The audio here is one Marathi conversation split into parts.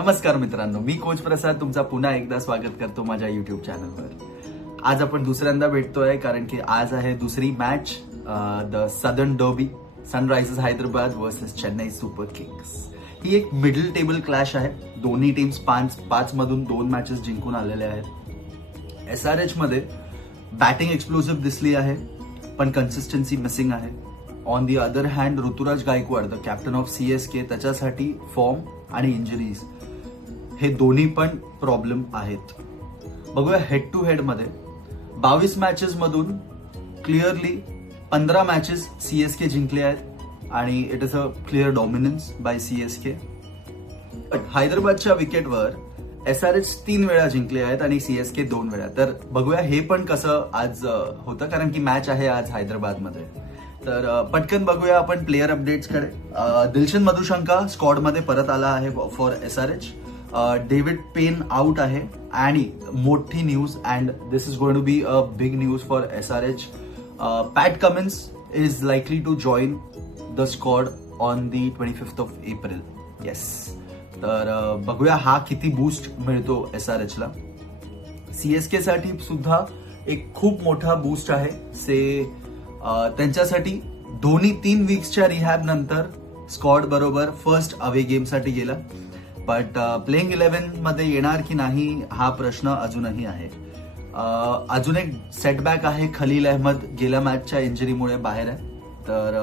नमस्कार मित्रांनो, मी कोच प्रसाद तुमचा पुन्हा एकदा स्वागत करतो माझ्या युट्यूब चॅनलवर. आज आपण दुसऱ्यांदा भेटतोय कारण की आज आहे दुसरी match, the southern derby, Sunrisers Hyderabad versus Chennai Super Kings. ही एक मिडल टेबल क्लॅश आहे. दोन्ही टीम्स पाच मधून 2 मॅचेस जिंकून आलेले आहेत. SRH मध्ये बॅटिंग एक्सप्लोसिव्ह दिसली आहे पण कन्सिस्टन्सी मिसिंग आहे. On the other hand Ruturaj Gaikwad, the captain of CSK, त्याच्यासाठी फॉर्म आणि इंजरीज हे दोन्ही पण प्रॉब्लेम आहेत. बघूया हेड टू हेड मध्ये 22 मॅचेस मधून क्लिअरली 15 मॅचेस CSK जिंकले आहेत आणि it is a clear dominance by CSK. हैदराबादच्या विकेटवर SRH 3 वेळा जिंकले आहेत आणि CSK 2 वेळा. तर बघूया हे पण कसं आज होतं, कारण की मॅच आहे आज हैदराबादमध्ये. तर पटकन बघूया आपण प्लेयर अपडेट्स कडे. दिलशन मधुशंका स्क्वॉड मध्ये परत आला आहे for SRH. David Payne out आहे आणि मोठी news, and this is going to be a big news for SRH. Pat Cummins is likely to join the squad on the 25th of April. Yes, तर बघूया हा किती बूस्ट मिळतो SRH ला. CSK साठी सुद्धा एक खूप मोठा बूस्ट आहे. त्यांच्यासाठी धोनी 3 वीक्सच्या रिहॅब नंतर स्क्वॉड बरोबर फर्स्ट अवे गेम साठी गेला, बट प्लेइंग 11 मध्ये येणार की नाही हा प्रश्न अजूनही आहे. अजून एक सेटबॅक आहे, खलील अहमद गेल्या मॅचच्या इंजरीमुळे बाहेर आहे. तर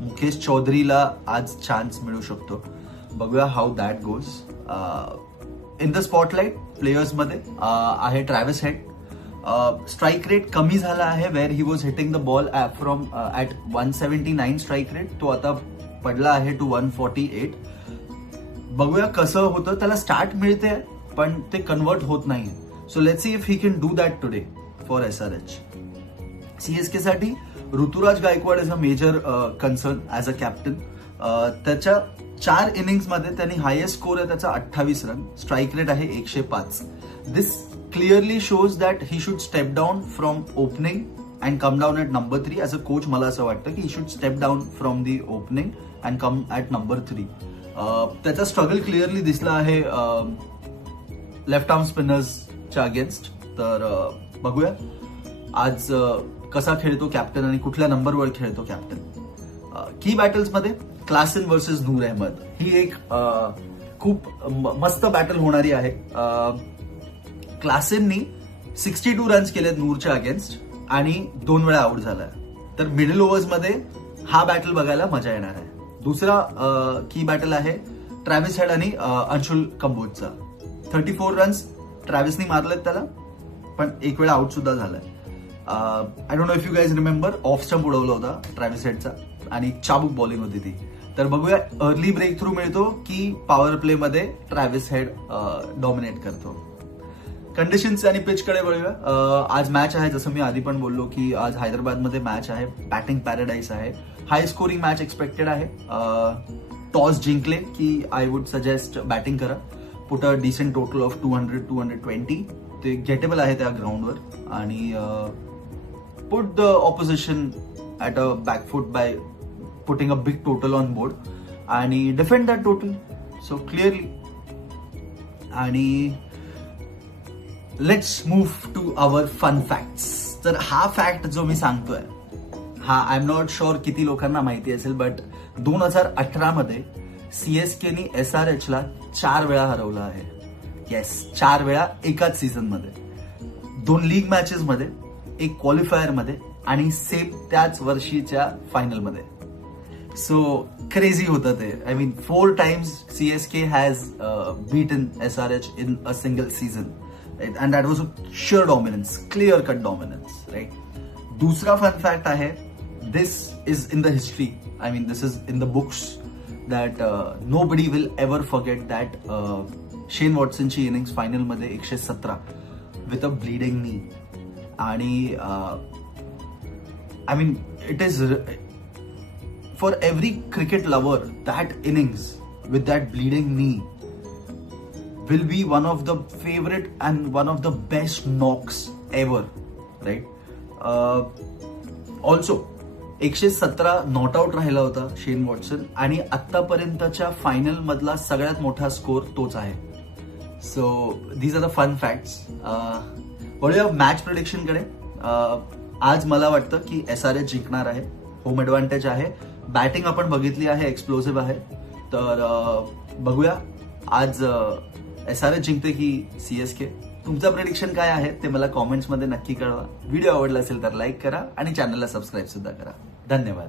मुकेश चौधरीला आज चान्स मिळू शकतो. बघूया how that goes. In the spotlight players मध्ये आहे ट्रॅव्हिस हेड. स्ट्राईक रेट कमी झाला आहे, where he was hitting the ball from at 179 strike rate, तो आता पडला आहे टू 148. बघूया कसं होतं. त्याला स्टार्ट मिळते पण ते कन्वर्ट होत नाही. So let's see if he can do that today for SRH. CSK साठी Ruturaj Gaikwad is a major concern as a captain. त्याच्या 4 इनिंग्स मध्ये त्यांनी हायेस्ट स्कोर आहे त्याचा 28 रन, स्ट्राईक रेट आहे 105. दिस clearly shows that he should step down from opening and come down at number 3. As a coach मला असं वाटतं की he should step down from the opening and come at number 3. त्याचा स्ट्रगल क्लिअरली दिसला आहे लेफ्ट आर्म स्पिनर्सच्या अगेन्स्ट. तर बघूया आज कसा खेळतो कॅप्टन आणि कुठल्या नंबरवर खेळतो कॅप्टन. की बॅटल्स मध्ये क्लासन वर्सेस नूर अहमद ही एक खूप मस्त बॅटल होणारी आहे. क्लासेननी 62 रन्स केलेत नूरच्या अगेन्स्ट आणि 2 वेळा आउट झालाय. तर मिडल ओव्हर्स मध्ये हा बॅटल बघायला मजा येणार आहे. दुसरा की बॅटल आहे ट्रॅव्हिस हेड आणि अंशुल कंबोजचा. 34 रन्स ट्रॅव्हिसनी मारलेत त्याला, पण 1 वेळा आउट सुद्धा झालाय. I don't know if you guys remember, off stump उडवला होता ट्रॅव्हिस हेडचा आणि चाबूक बॉलिंग होती ती. तर बघूया अर्ली ब्रेक थ्रू मिळतो की पॉवर प्ले मध्ये ट्रॅव्हिस हेड डॉमिनेट करतो. कंडिशन्स आणि पिच कडे वळूया. आज मॅच आहे, जसं मी आधी पण बोललो की आज हैदराबादमध्ये मॅच आहे, बॅटिंग पॅराडाईस आहे, हाय स्कोरिंग मॅच एक्सपेक्टेड आहे. टॉस जिंकले की आय वुड सजेस्ट बॅटिंग करा. Put a decent total of 200-220. ते गेटेबल आहे त्या ग्राउंडवर. आणि put the opposition at a back foot by putting a big total on board आणि defend that total. So clearly. आणि let's move to our fun facts. तर हा फॅक्ट जो मी सांगतोय हा आय एम नॉट शुअर किती लोकांना माहिती असेल, बट 2018 मध्ये CSKनी SRH ला 4 वेळा हरवलं आहे. येस, 4 वेळा एकाच सीझन मध्ये. 2 लीग मॅचेस मध्ये, एक क्वालिफायर मध्ये आणि सेम त्याच वर्षीच्या फायनल मध्ये. सो क्रेझी होतं ते. I mean 4 times CSK has beaten SRH in a single season. And that was a sure dominance, clear cut dominance, right? दूसरा फन फॅक्ट आहे, this is in the history, I mean this is in the books that nobody will ever forget that शेन वॉटसनची इनिंग्स फायनल मध्ये 117 with a bleeding knee. आणि I mean it is for every cricket lover, that innings with that bleeding knee will be one of the favorite and one of the best knocks ever, right? Also, 117 not out राहिला होता शेन वॉटसन आणि आतापर्यंतच्या फायनल मधला सगळ्यात मोठा स्कोर तोच आहे. So these are the fun facts. वळूया मॅच प्रिडिक्शन कडे. आज मला वाटतं की SRH जिंकणार आहे. होम ऍडव्हान्टेज आहे. बॅटिंग आपण बघितली आहे, एक्सप्लोसिव्ह आहे. तर बघूया आज SRH जिंकते की CSK. तुमचं प्रेडिक्शन काय आहे ते मला कॉमेंट्समध्ये नक्की कळवा. व्हिडिओ आवडला असेल तर लाईक करा आणि चॅनलला सबस्क्राईब सुद्धा करा. धन्यवाद.